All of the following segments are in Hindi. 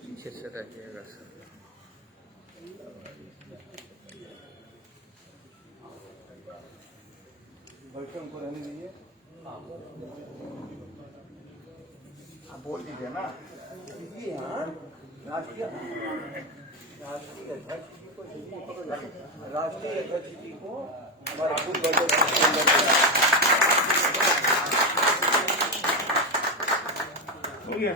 पीछे से रहिएगा सर। उनको रहने दीजिए। आप बोल दीजिए ना। राष्ट्रीय अध्यक्ष जी को हमारे खुद बजट हो गया।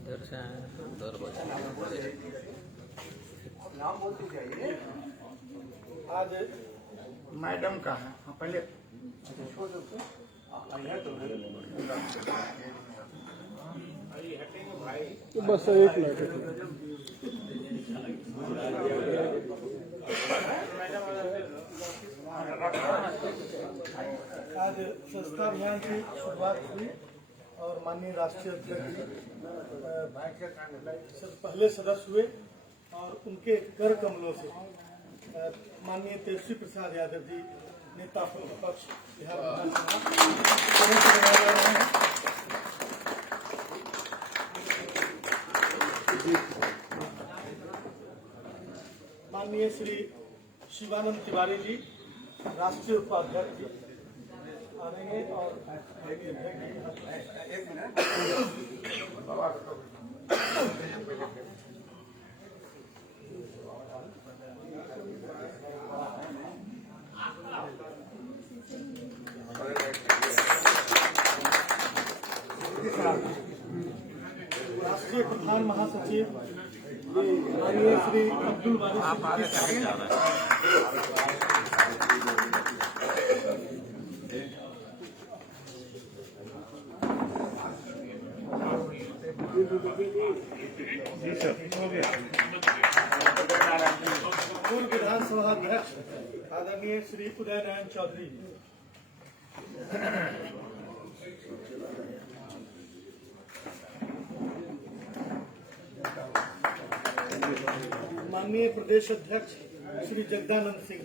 इधर से दर बजे नाम बोलते जाइए। आज मैडम का है। हाँ पहले तो बस एक मिनट। आज स्वच्छता अभियान की शुरुआत हुई और माननीय राष्ट्रीय अध्यक्ष पहले सदस्य हुए और उनके कर कमलों से माननीय तेजस्वी प्रसाद यादव जी नेता प्रतिपक्ष बिहार विधानसभा माननीय श्री शिवानंद तिवारी जी राष्ट्रीय उपाध्यक्ष जी आ रहे हैं और एक मिनट। राष्ट्रीय प्रधान महासचिव माननीय श्री अब्दुल वारिस पूर्व विधानसभा अध्यक्ष आदरणीय श्री उदय नारायण चौधरी माननीय प्रदेश अध्यक्ष श्री जगदानंद सिंह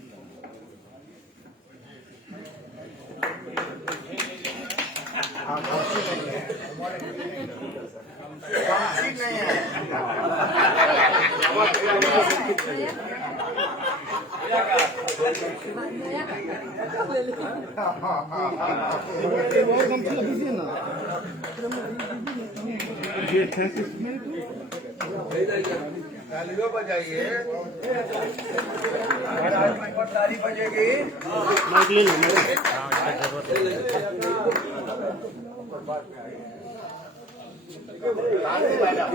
तालियों बजाइए। ताली बजेगी।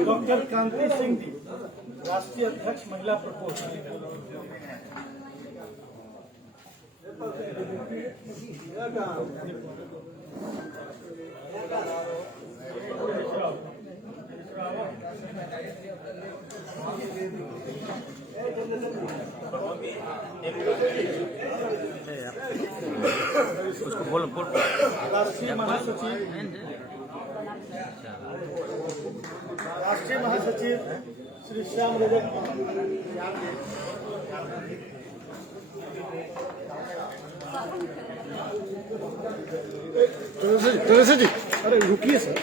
डॉक्टर कांति सिंह जी राष्ट्रीय अध्यक्ष महिला प्रकोष्ठ उसको बोल राष्ट्रीय महासचिव श्री श्याम रजक तरह जी अरे रुकिए सर।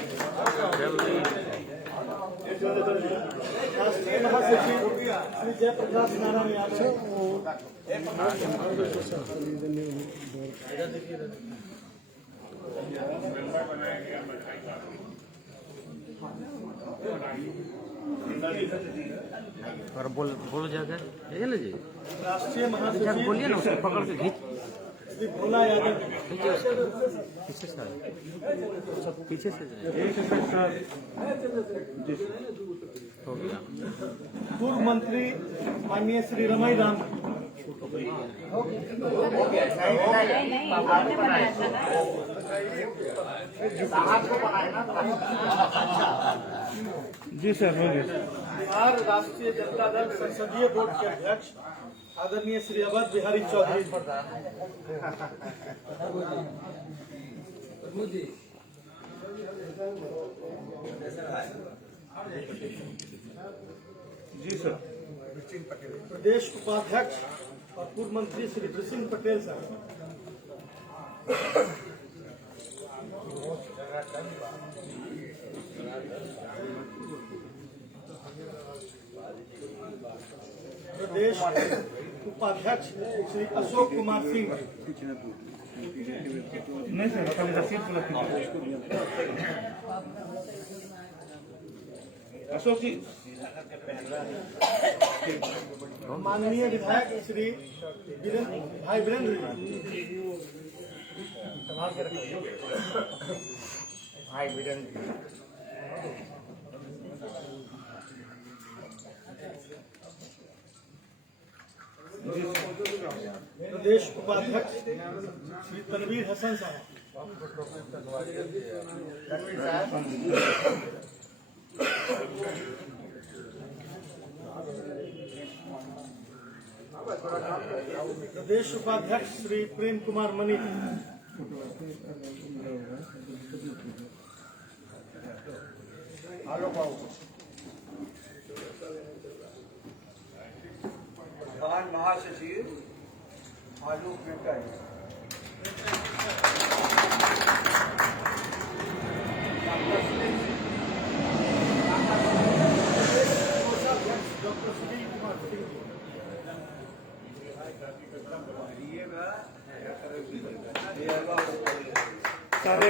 राष्ट्रीय महासचिव श्री जयप्रकाश नारायण यादव और बोलो जाकर है ना जी। राष्ट्रीय महासचिव बोलिए ना, उसको पकड़ के खींच श्री भोला यादव पीछे से सब पीछे से हो गया। पूर्व मंत्री माननीय श्री रमई राम जी सर हो गया। बिहार राष्ट्रीय जनता दल संसदीय बोर्ड के अध्यक्ष आदरणीय श्री अवध बिहारी चौधरी जी सर। प्रदेश उपाध्यक्ष और पूर्व मंत्री श्री प्रसिंह पटेल साहब, प्रदेश उपाध्यक्ष श्री अशोक कुमार सिंह, अशोक जी, माननीय विधायक श्री भाई वीरेंद्र जी, भाई वीरेंद्र जी, प्रदेश उपाध्यक्ष श्री तनवीर हसन साहब, रणवीर साहब, प्रदेश उपाध्यक्ष श्री प्रेम कुमार मनी, आलोक बाबू, प्रधान महासचिव आलोक मेहता जी, डॉक्टर सुनील कुमार सिंह जी, सारे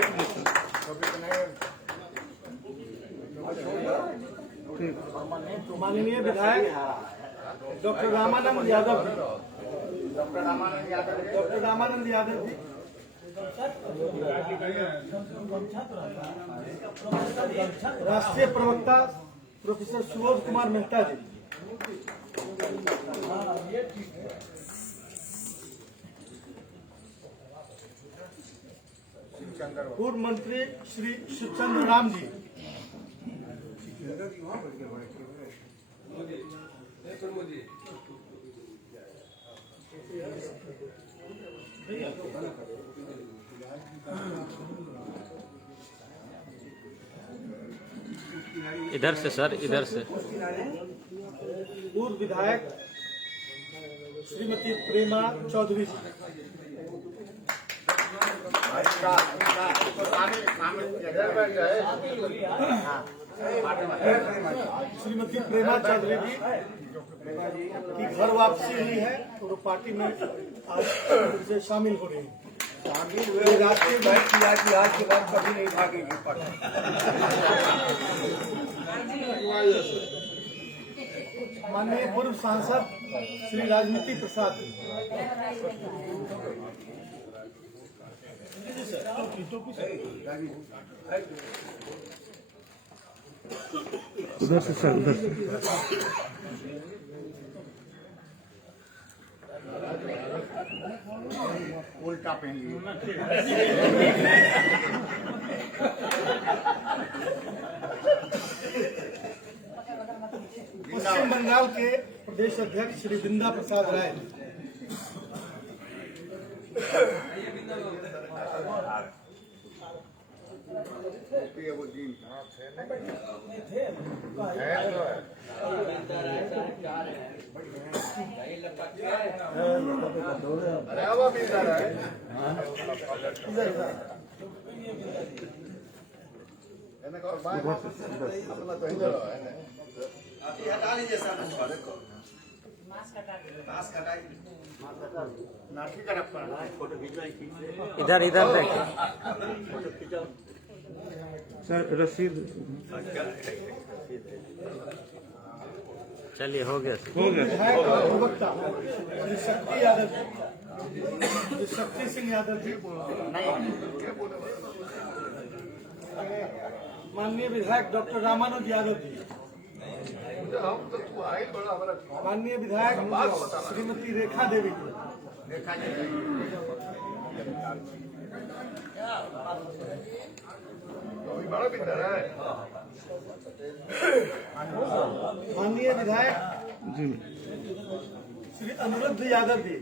माननीय विधायक doctor Ramanand Yadav ji, doctor Ramanand Yadav ji, doctor Ramanand Yadav ji, राष्ट्रीय प्रवक्ता प्रोफेसर सुबोध कुमार मेहता जी, पूर्व मंत्री श्री शिवचंद्र राम जी, इधर से सर, इधर से। पूर्व विधायक श्रीमती प्रेमा चौधरी जी, श्रीमती प्रेमा चौधरी जी की घर वापसी हुई है और वो पार्टी में आज से शामिल हो रही है। ये राष्ट्रीय भाई किया कि आज के बाद कभी नहीं भागेगी पार्टी। माननीय पूर्व सांसद श्री राजनीति प्रसाद, उधर से सर, उधर से। उल्टा पहन लिए, पश्चिम बंगाल के प्रदेश अध्यक्ष श्री बिंदा प्रसाद राय, हटा लीजिए सर, नाठी का रखा इधर इधर देखिए। सर रसीद चलिए, हो गया सर। हो गया। विधायक और प्रवक्ता श्री शक्ति यादव जी, शक्ति सिंह यादव जी, माननीय विधायक डॉक्टर रामानंद यादव जी, माननीय विधायक श्रीमती रेखा देवी जी, माननीय विधायक जी, श्री अनुरुद्ध यादव जी,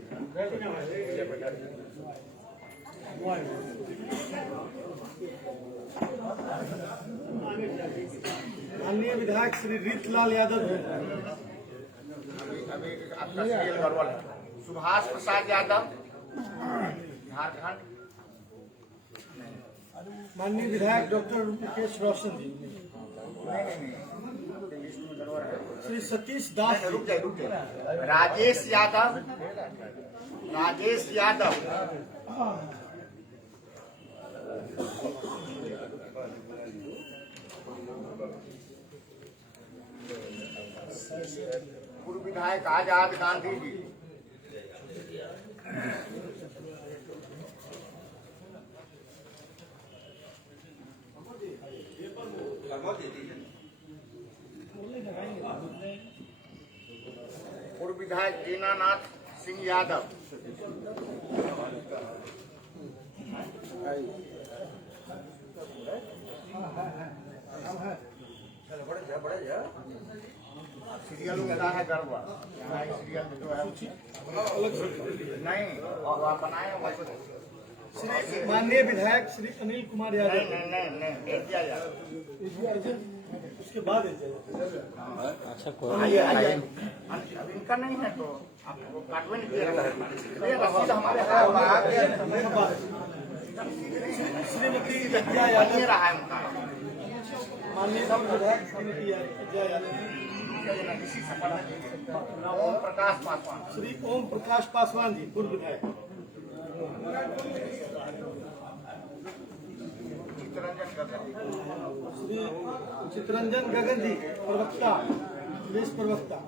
माननीय विधायक श्री रीतलाल यादव जी, अभी आपका सीरियल गड़बड़ है। सुभाष प्रसाद यादव, झारखंड। माननीय विधायक डॉक्टर मुकेश रोशन जी, श्री सतीश दास, रुक जाए। राजेश यादव, पूर्व विधायक आजाद गांधी जी, पूर्व विधायक दीनानाथ सिंह यादव, सीरियल का है गड़बड़। सीरियल जो है नहीं, और आप बनाए हो वैसे। श्री माननीय विधायक श्री अनिल कुमार यादव, नहीं किया जाए। उसके बाद आइए। अब इनका नहीं है तो आपको काटवे नहीं दिया रसीद हमारे श्रीमती विद्या यादव, रहा है उनका। माननीय विधायक श्रीमती विद्या यादव, ओम प्रकाश पासवान, श्री ओम प्रकाश पासवान जी, पूर्व विधायक, श्री चितरंजन गगन जी, प्रवक्ता, प्रदेश प्रवक्ता,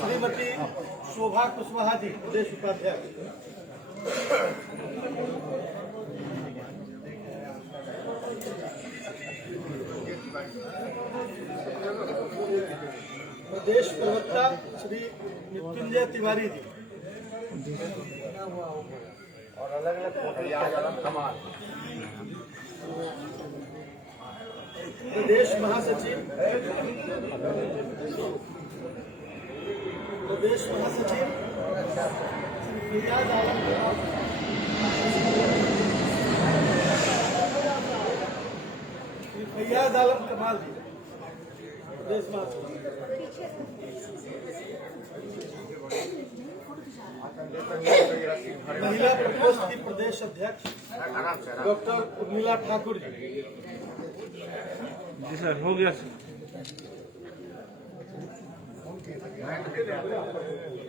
श्रीमती शोभा कुशवाहा जी, प्रदेश उपाध्यक्ष, प्रदेश प्रवक्ता श्री मृत्युंजय तिवारी जी, और अलग अलग कमाल। प्रदेश महासचिव श्री फियाज आलम, श्री फैयाज आलम कमाल जी, प्रदेश महासचिव, महिला प्रकोष्ठ की प्रदेश अध्यक्ष डॉक्टर उर्मिला ठाकुर जी, जी सर हो गया सर।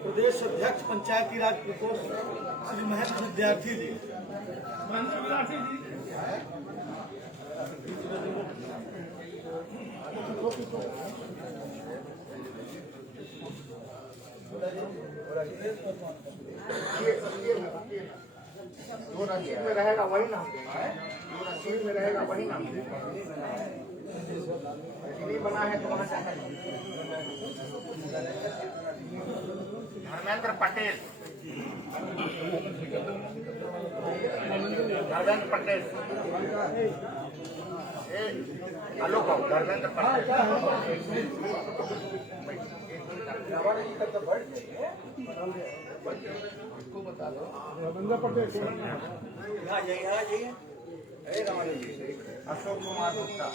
प्रदेश अध्यक्ष पंचायती राज प्रकोष्ठ श्री महेंद्र विद्यार्थी जी, जो रसीद में रहेगा वही नाम, जो रसीद में रहेगा वही नाम। नहीं बना है तो वहाँ से धर्मेंद्र पटेल, आलोक धर्मेंद्र पटेल, अशोक कुमार गुप्ता,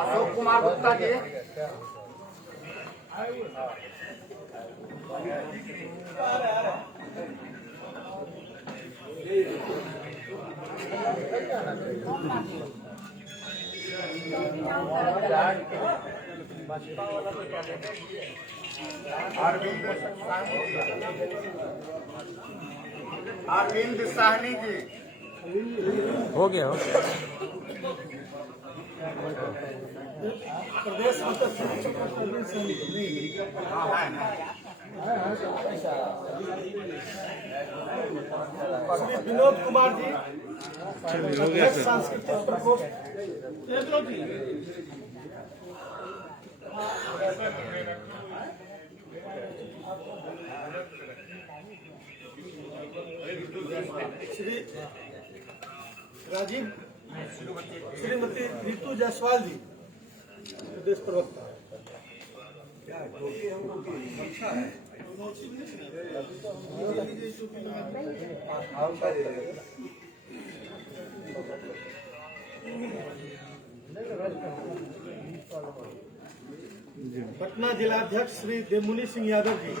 अशोक कुमार गुप्ता जी, अरविंद साहनी जी, हो गया प्रदेश मत्स्य अरविंद साहनी जी, श्री विनोद कुमार जी, हो गया सर। सांस्कृतिक प्रकोष्ठ, श्री राजीव श्रीमती ऋतु जायसवाल जी, प्रदेश प्रवक्ता, अच्छा है। पटना जिलाध्यक्ष श्री देवमुनि सिंह यादव जी,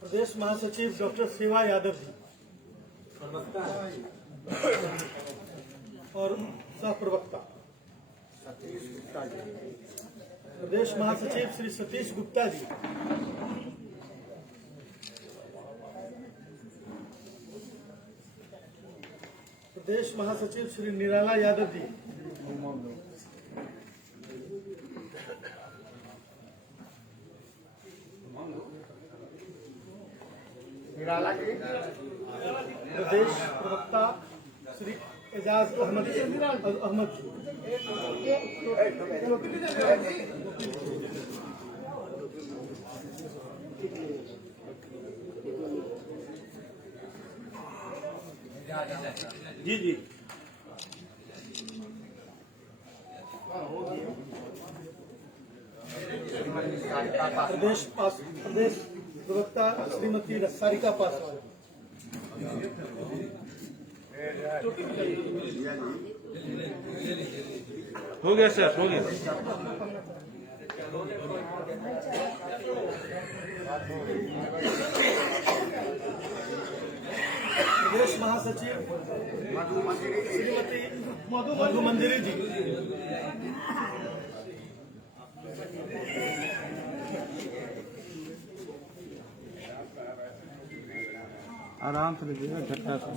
प्रदेश महासचिव डॉक्टर सेवा यादव जी और सह प्रवक्ता प्रदेश महासचिव श्री सतीश गुप्ता जी, प्रदेश महासचिव श्री निराला यादव जी, निराला जी, प्रदेश प्रवक्ता श्री एजाज अहमद जी, जी जी, प्रदेश प्रवक्ता श्रीमती सारिका पासवान, हो गया सर, हो गया। प्रदेश महासचिव श्रीमती मधु मंजरी जी, आराम से लीजिएगा, झटका से।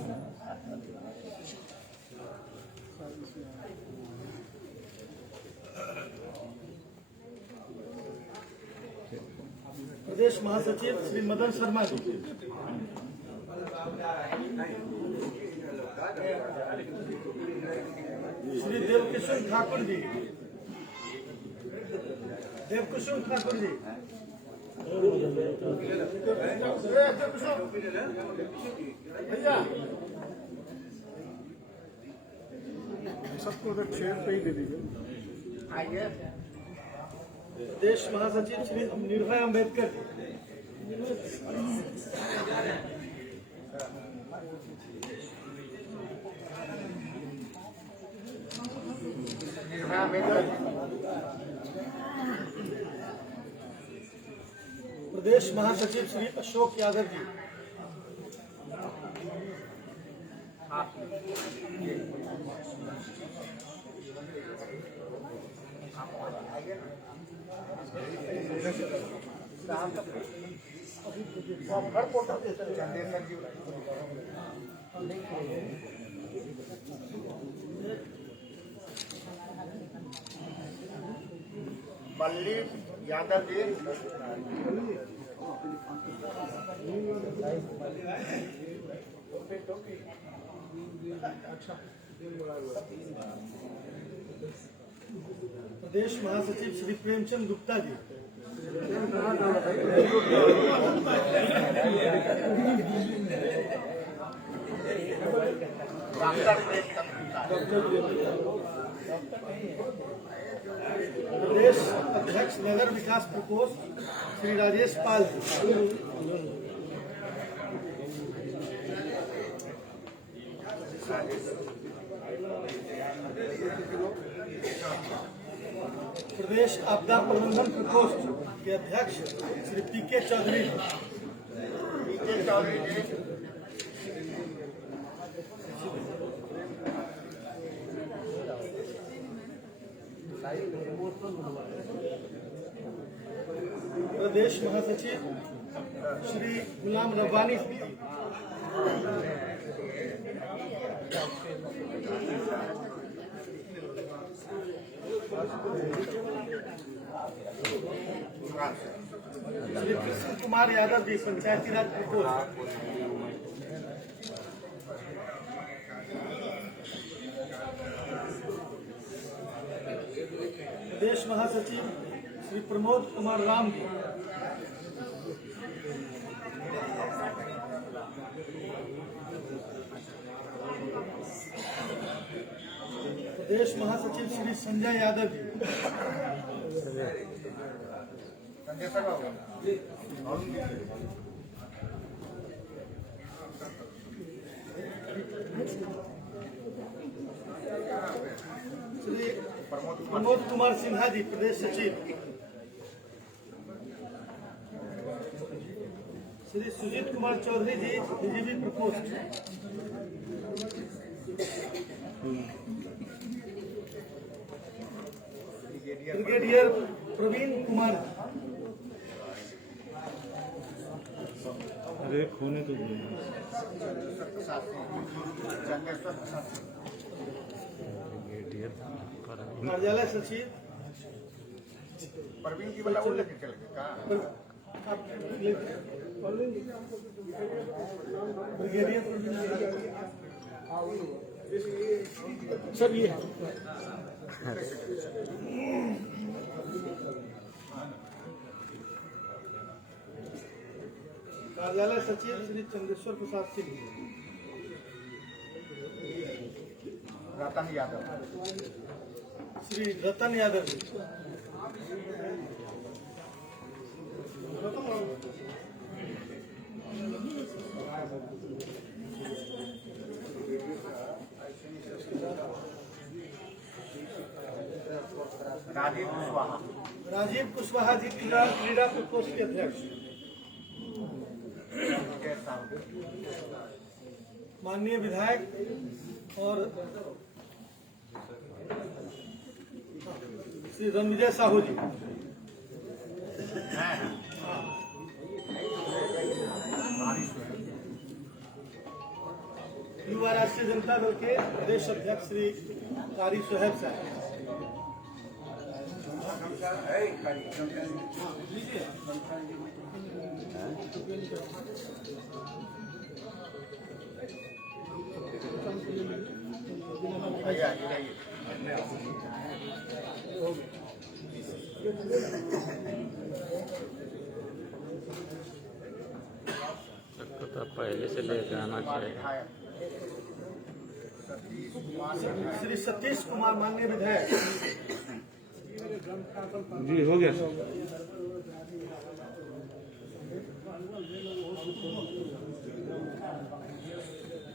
प्रदेश महासचिव श्री मदन शर्मा जी, श्री देवकिशोर ठाकुर जी, जी, सबको तो शेयर पे ही दे दीजिए। आइए। प्रदेश महासचिव श्री निर्भय अम्बेडकर जी, प्रदेश महासचिव श्री अशोक यादव जी, बल्ली यादव जी, प्रदेश महासचिव श्री प्रेमचंद गुप्ता जी, प्रदेश अध्यक्ष नगर विकास प्रकोष्ठ श्री राजेश पाल जी, प्रदेश आपदा प्रबंधन प्रकोष्ठ के अध्यक्ष श्री पीके चौधरी जी, प्रदेश महासचिव श्री गुलाम रब्बानी जी, श्री कृष्ण कुमार यादव जी, पंचायती राज प्रकोष्ठ, प्रदेश महासचिव श्री प्रमोद कुमार राम जी, प्रदेश महासचिव श्री संजय यादव जी, संजय सर बाबू श्री प्रमोद कुमार सिन्हा जी, प्रदेश सचिव, श्री सुजीत कुमार चौधरी जी, डीजीपी प्रकोष्ठ, ब्रिगेडियर प्रवीण कुमार, अरे खोने तो दो। चंदेश्वर प्रसाद कार्यालय सचिव, प्रवीण की वाला वो लेके चल गए का ब्रिगेडियर सर ये कार्यालय सचिव श्री चंदेश्वर प्रसाद सिंह, रतन यादव, श्री रतन यादव जी, राजीव कुशवाहा जी, क्रीड़ा प्रकोष्ठ के अध्यक्ष, माननीय विधायक और श्री रणविजय साहू जी, युवा राष्ट्रीय जनता दल के प्रदेश अध्यक्ष श्री कारी सोहेब साहब, तो पहले से लेकर आना चाहिए। श्री सतीश कुमार माननीय विधायक, जी हो गया सर।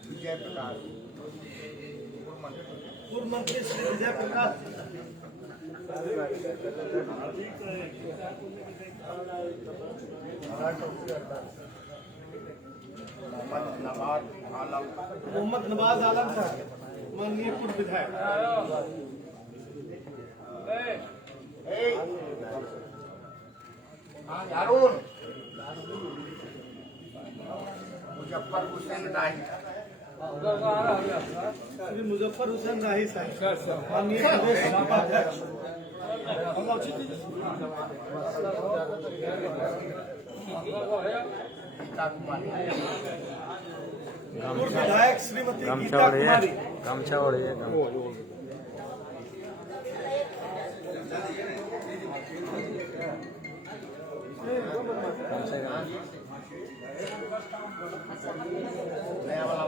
विजय प्रकाश, पूर्व मंत्री श्री विजय प्रकाश, मोहम्मद नवाज आलम साहब, माननीय पूर्व विधायक, अरुण मुजफ्फर हुसैन राही, श्री मुजफ्फर हुसैन राही साहब, माननीय प्रदेश सपा अध्यक्ष, गीता कुमारी, पूर्व विधायक श्रीमती गमछा गीता ओढ़िए, कुमारी, गमछा ओढ़िए, नया वाला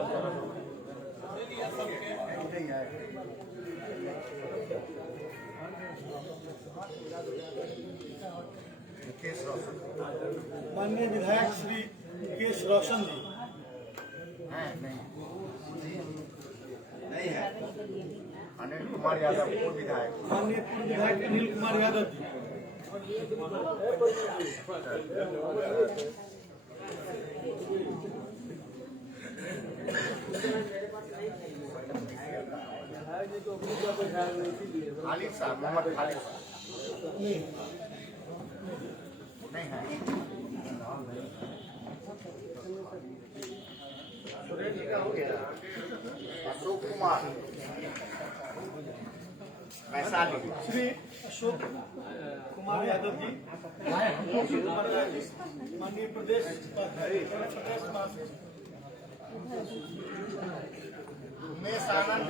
मुकेश रोशन माननीय विधायक श्री मुकेश रोशन जी, है नहीं है। अनिल कुमार यादव पूर्व विधायक, माननीय पूर्व विधायक अनिल कुमार यादव जी, खालिद साहब, मोहम्मद खालिद नहीं है। सुरेश जी का हो गया। अशोक कुमार वैशाली, श्री अशोक कुमार यादव जी, माननीय प्रदेश महासचिव, उमेश आनंद,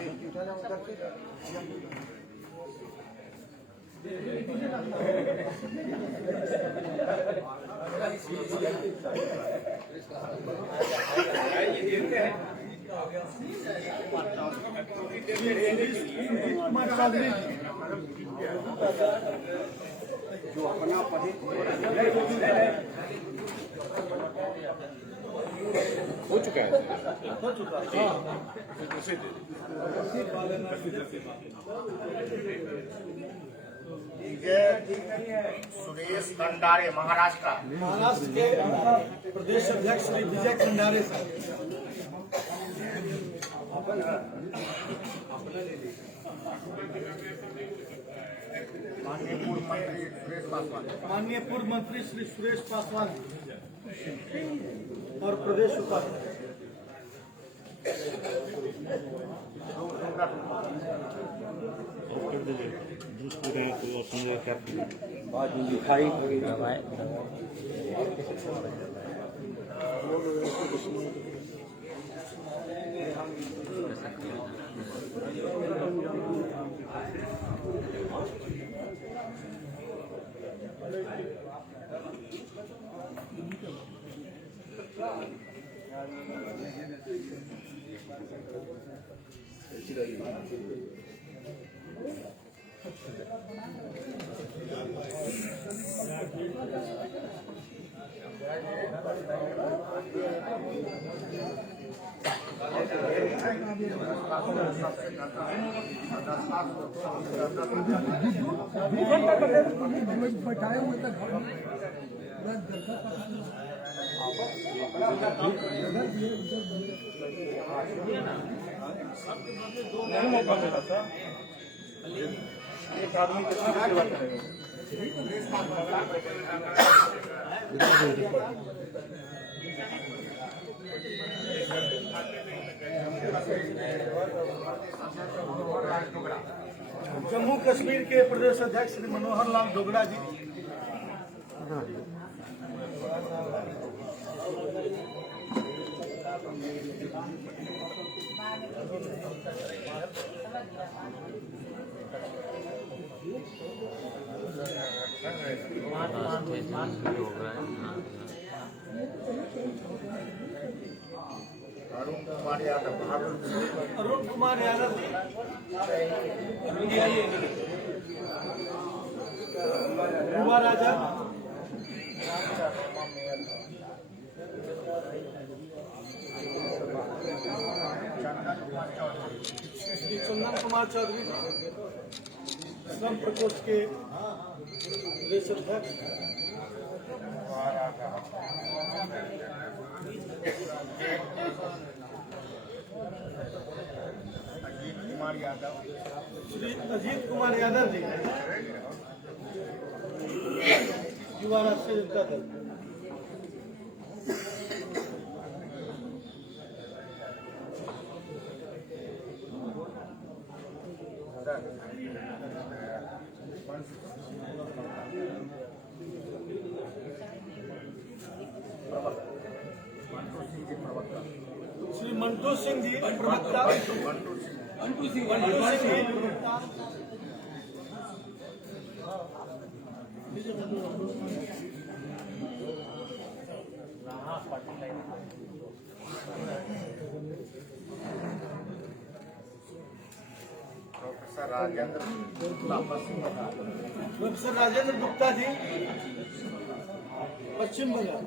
कुमार चौधरी जो अपना पढ़े हो चुका है। हो चुका है। सुरेश भंडारे महाराष्ट्र का महाराष्ट्र के प्रदेश अध्यक्ष श्री विजय खंडारे साहब। माननीय पूर्व मंत्री सुरेश पासवान माननीय पूर्व मंत्री श्री सुरेश पासवान और प्रदेश उपाध्यक्ष ऑफ कर दीजिए। जूस पी रहे हैं तो और समझे क्या बाद में दिखाई एक आदमी कितना सेवा करेगा। जम्मू कश्मीर के प्रदेश अध्यक्ष श्री मनोहर लाल डोगरा जी। अरुण कुमार यादव अरुण कुमार यादव युवा राजा श्री चंदन कुमार चौधरी श्रम प्रकोष्ठ के प्रदेश अध्यक्ष अजीत कुमार यादव श्री अजीत कुमार यादव जी युवा राष्ट्रीय जनता दल। श्री मंटू सिंह जी प्रवक्ता। मंटू सिंह जी प्रवक्ता। प्रोफेसर राजेंद्र गुप्ता पश्चिम बंगाल प्रोफेसर राजेंद्र गुप्ता जी पश्चिम बंगाल।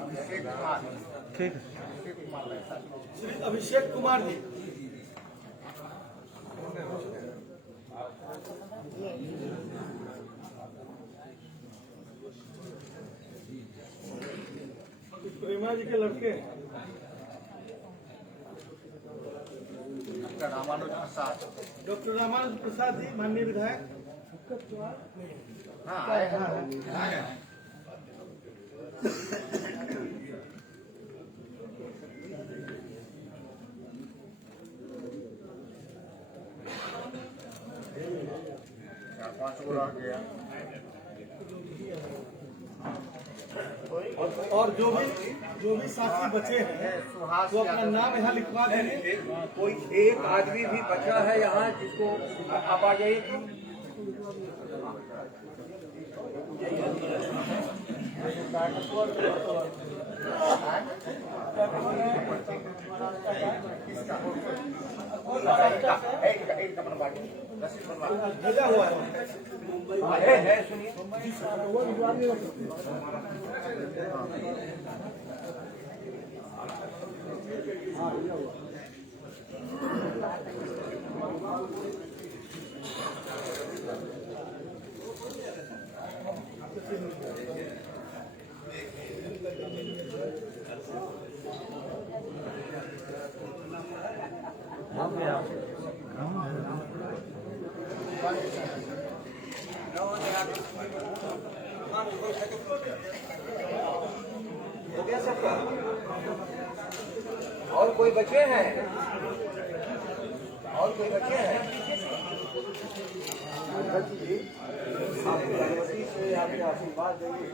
अभिषेक कुमार ठीक है। श्री अभिषेक कुमार जी प्रेमा जी के लड़के डॉक्टर रामानुज प्रसाद डॉक्टर रामानुज प्रसाद जी माननीय विधायक। हाँ आए हैं चार पांच को रह गया और जो भी जो भी साथी बचे हैं सुहास वो अपना नाम यहाँ लिखवा देंगे। कोई एक आदमी भी बचा है यहाँ जिसको आप आ जाइए तो भेजा हुआ है। सुनिए हो गया सबका और कोई बचे हैं और कोई बचे हैं आपकी अनुमति से आपके आशीर्वाद देंगे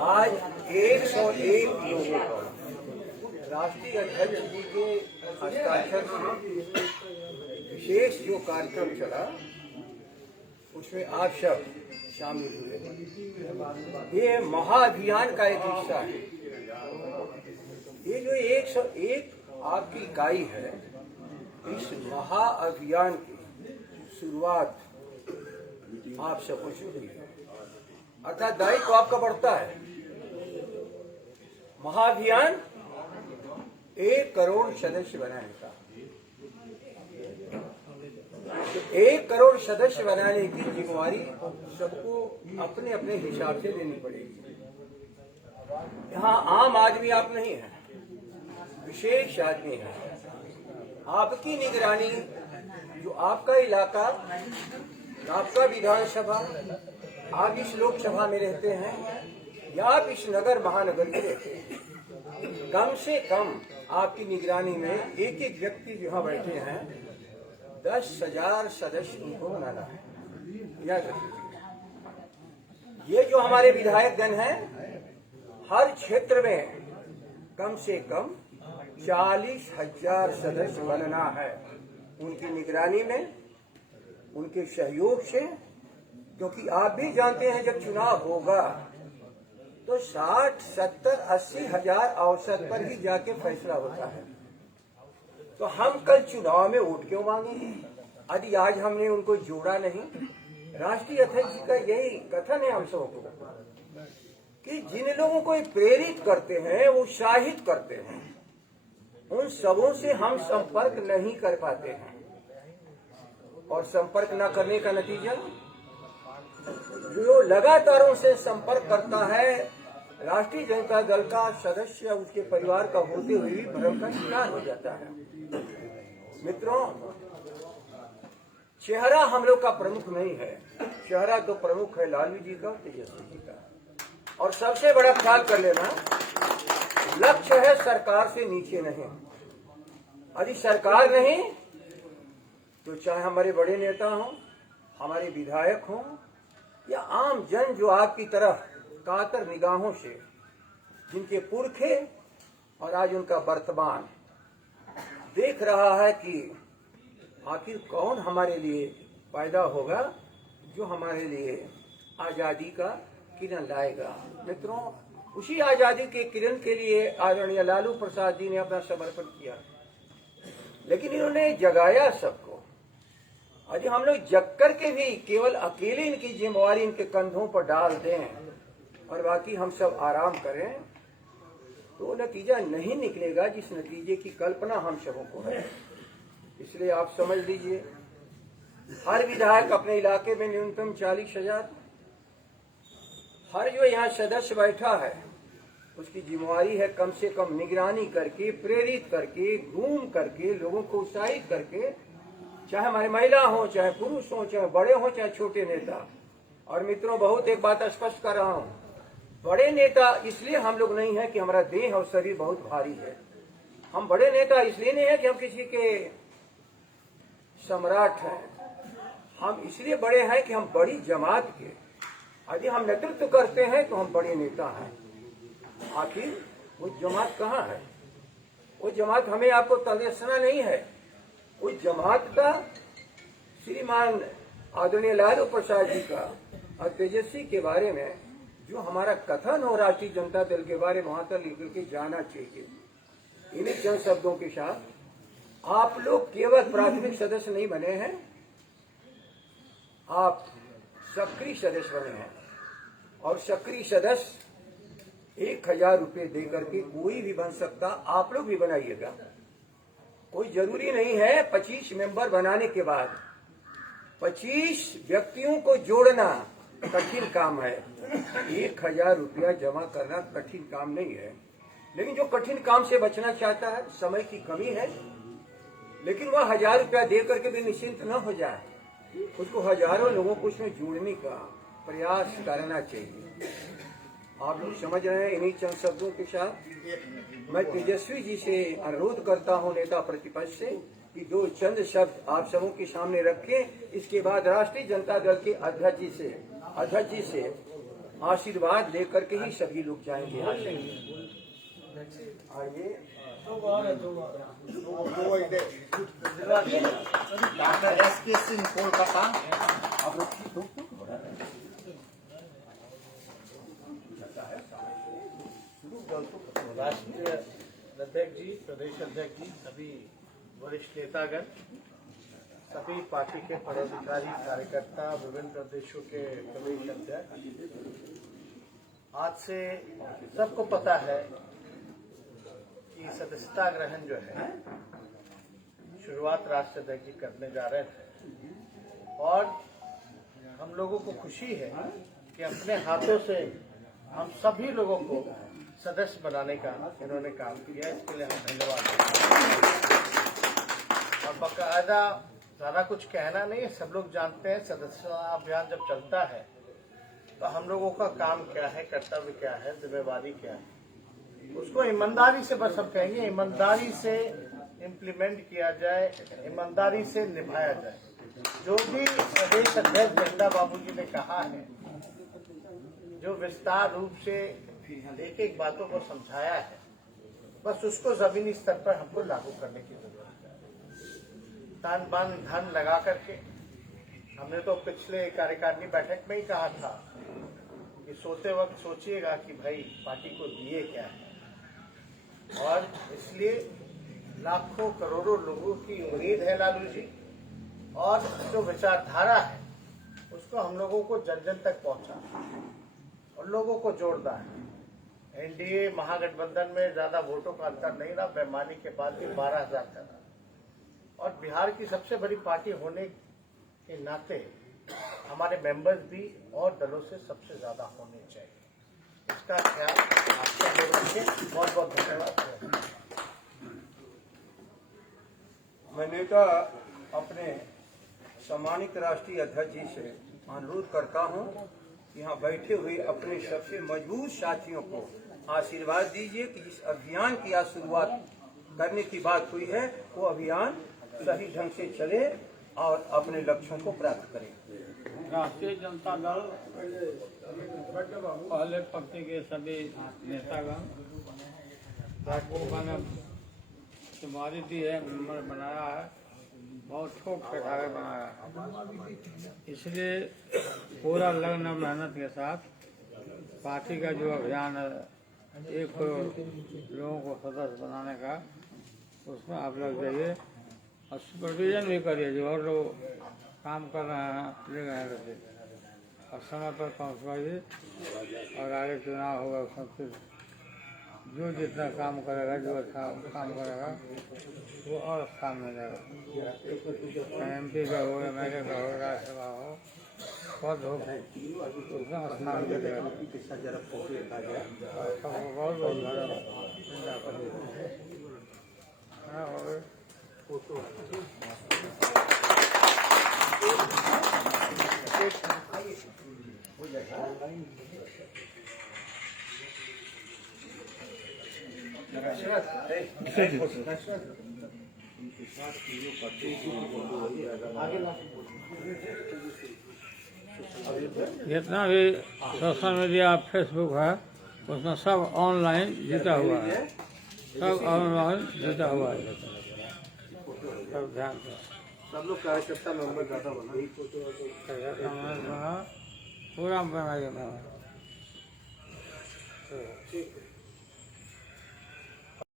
आज 101 लोगों को राष्ट्रीय अध्यक्ष जी के हस्ताक्षर से विशेष जो कार्यक्रम चला उसमें आप सब शामिल हुए। ये महाअभियान का एक हिस्सा है। ये जो 101 आपकी इकाई है, इस महाअभियान की शुरुआत आप सबको से हुई है, अर्थात दायित्व आपका बढ़ता है। महाअभियान 1 करोड़ सदस्य बनाने का, तो 1 करोड़ सदस्य बनाने की जिम्मेवारी सबको अपने अपने हिसाब से लेनी पड़ेगी। यहाँ आम आदमी आप नहीं है, विशेष आदमी है। आपकी निगरानी, जो आपका इलाका, आपका विधानसभा, आप इस लोकसभा में रहते हैं या आप इस नगर महानगर में रहते हैं, कम से कम आपकी निगरानी में एक एक व्यक्ति जहाँ बैठे हैं 10,000 सदस्य उनको बनाना है। याद रखिए, ये जो हमारे विधायक गण हैं, हर क्षेत्र में कम से कम 40,000 सदस्य बनना है उनकी निगरानी में, उनके सहयोग से। क्योंकि आप भी जानते हैं जब चुनाव होगा तो 60, 70, 80 हजार औसत पर ही जाके फैसला होता है। तो हम कल चुनाव में वोट क्यों मांगे यदि आज हमने उनको जोड़ा नहीं? राष्ट्रीय अध्यक्ष जी का यही कथन है हम सबको कि जिन लोगों को प्रेरित करते हैं, उत्साहित करते हैं, उन सबों से हम संपर्क नहीं कर पाते हैं। और संपर्क न करने का नतीजा, जो लगातार उनसे संपर्क करता है, राष्ट्रीय जनता दल का सदस्य उसके परिवार का होते हुए भी भ्रम का शिकार हो जाता है। मित्रों, चेहरा हम लोग का प्रमुख नहीं है, चेहरा तो प्रमुख है लालू जी का, तेजस्वी जी का। और सबसे बड़ा ख्याल कर लेना, लक्ष्य है सरकार से नीचे नहीं। यदि सरकार नहीं तो चाहे हमारे बड़े नेता हों, हमारे विधायक हों, या आम जन जो आपकी तरह कातर निगाहों से, जिनके पुरखे और आज उनका वर्तमान देख रहा है कि आखिर कौन हमारे लिए पैदा होगा जो हमारे लिए आजादी का किरण लाएगा। मित्रों, उसी आजादी के किरण के लिए आदरणीय लालू प्रसाद जी ने अपना समर्पण किया, लेकिन इन्होंने जगाया सबको। यदि हम लोग जग कर के भी केवल अकेले इनकी जिम्मेवारी इनके कंधों पर डाल दें और बाकी हम सब आराम करें, तो नतीजा नहीं निकलेगा जिस नतीजे की कल्पना हम सबों को है। इसलिए आप समझ लीजिए, हर विधायक अपने इलाके में न्यूनतम 40,000, हर जो यहाँ सदस्य बैठा है उसकी जिम्मेवारी है कम से कम निगरानी करके, प्रेरित करके, घूम करके, लोगों को उत्साहित करके, चाहे हमारे महिला हो, चाहे पुरुष हो, चाहे बड़े हो, चाहे छोटे नेता। और मित्रों, बहुत एक बात स्पष्ट कर रहा हूँ, बड़े नेता इसलिए हम लोग नहीं है कि हमारा देह और शरीर बहुत भारी है। हम बड़े नेता इसलिए नहीं है कि हम किसी के सम्राट हैं। हम इसलिए बड़े हैं कि हम बड़ी जमात के, यदि हम नेतृत्व करते हैं तो हम बड़े नेता हैं। आखिर वो जमात कहाँ है? वो जमात हमें आपको तंदेसना नहीं है। वो जमात का श्रीमान आदरणीय लालू प्रसाद जी का और तेजस्वी के बारे में जो हमारा कथन हो राष्ट्रीय जनता दल के बारे में वहां तक लिख के जाना चाहिए। इन्हीं चंद शब्दों के साथ आप लोग केवल प्राथमिक सदस्य नहीं बने हैं, आप सक्रिय सदस्य बने हैं। और सक्रिय सदस्य 1000 रुपये दे करके कोई भी बन सकता, आप लोग भी बनाइएगा। कोई जरूरी नहीं है 25 मेंबर बनाने के बाद 25 व्यक्तियों को जोड़ना कठिन काम है। 1000 रुपया जमा करना कठिन काम नहीं है। लेकिन जो कठिन काम से बचना चाहता है, समय की कमी है, लेकिन वह 1000 रुपया दे करके भी निश्चिंत न हो जाए, उसको हजारों लोगों को उसमें जोड़ने का प्रयास करना चाहिए। आप लोग समझ रहे हैं। इन्हीं चंद शब्दों के साथ मैं तेजस्वी जी से अनुरोध करता हूं, नेता प्रतिपक्ष से, कि 2 चंद शब्द आप सबों के सामने रखें। इसके बाद राष्ट्रीय जनता दल के अध्यक्ष जी से आशीर्वाद लेकर के ही सभी लोग जाएंगे। आइए। Doctor S.K. सिंह कोलकाता। राष्ट्रीय अध्यक्ष जी, प्रदेश अध्यक्ष जी, सभी वरिष्ठ नेतागण, सभी पार्टी के पदाधिकारी, कार्यकर्ता, विभिन्न प्रदेशों के प्रदेश अध्यक्ष, आज से सबको पता है कि सदस्यता ग्रहण जो है शुरुआत राष्ट्रीय अध्यक्ष जी करने जा रहे थे और हम लोगों को खुशी है कि अपने हाथों से हम सभी लोगों को सदस्य बनाने का इन्होंने काम किया। इसके लिए हम धन्यवाद देते हैं। और बाकायदा ज़्यादा कुछ कहना नहीं है, सब लोग जानते हैं सदस्यता अभियान जब चलता है तो हम लोगों का काम क्या है, कर्तव्य क्या है, जिम्मेवारी क्या है, उसको ईमानदारी से, बस हम कहेंगे ईमानदारी से इम्प्लीमेंट किया जाए, ईमानदारी से निभाया जाए। जो भी प्रदेश अध्यक्ष जगदा बाबू जी ने कहा है, जो विस्तार रूप से एक एक बातों को समझाया है, बस उसको जमीनी स्तर पर हमको लागू करने की जरूरत है। तन मन धन लगा करके हमने तो पिछले कार्यकारिणी बैठक में ही कहा था कि सोते वक्त सोचिएगा कि भाई पार्टी को दिए क्या है, और इसलिए लाखों करोड़ों लोगों की उम्मीद है लालू जी, और जो विचारधारा है उसको हम लोगों को जन जन तक पहुंचाना और लोगों को जोड़ना है। एनडीए महागठबंधन में ज्यादा वोटों का अंतर नहीं रहा, बेईमानी के बाद भी 12,000 का रहा, और बिहार की सबसे बड़ी पार्टी होने के नाते हमारे मेंबर्स भी और दलों से सबसे ज्यादा होने चाहिए। इसका ख्याल आपसे लोग रखें। बहुत बहुत धन्यवाद। मैं नेता अपने सम्मानित राष्ट्रीय अध्यक्ष जी से अनुरोध करता हूं कि यहाँ बैठे हुए अपने सबसे मजबूत साथियों को आशीर्वाद दीजिए कि जिस अभियान की आज शुरुआत करने की बात हुई है, वो अभियान सही ढंग से चले और अपने लक्ष्यों को प्राप्त करें। राष्ट्रीय जनता दल पहले पंक्ति के सभी नेतागण मैंने शुमारी दी है, मेंबर बनाया है, बहुत ठोक ठिठा के बनाया है। इसलिए पूरा लगन मेहनत के साथ पार्टी का जो अभियान है 1 करोड़ लोगों को सदस्य बनाने का, उसमें आप लोग जाइए और सुपरविजन भी करिए। जो और लोग काम कर रहे हैं ले गए थे, और समय पर पहुँचवाइए, और आगे चुनाव होगा उसमें फिर जो जितना काम करेगा, जो अच्छा काम करेगा वो और स्थान मिलेगा। MP का हो, MLA का हो, राज्यसभा हो, पद हो, उसमें स्थान मिलेगा। सबको बहुत बहुत धन्यवाद। जितना भी सोशल मीडिया फेसबुक है उसमें सब ऑनलाइन जुटा हुआ है, सब ऑनलाइन जुटा हुआ है। सब ध्यान दो, सब लोग कार्यकर्ता मेंबर ज्यादा बना पूरा बनाइए।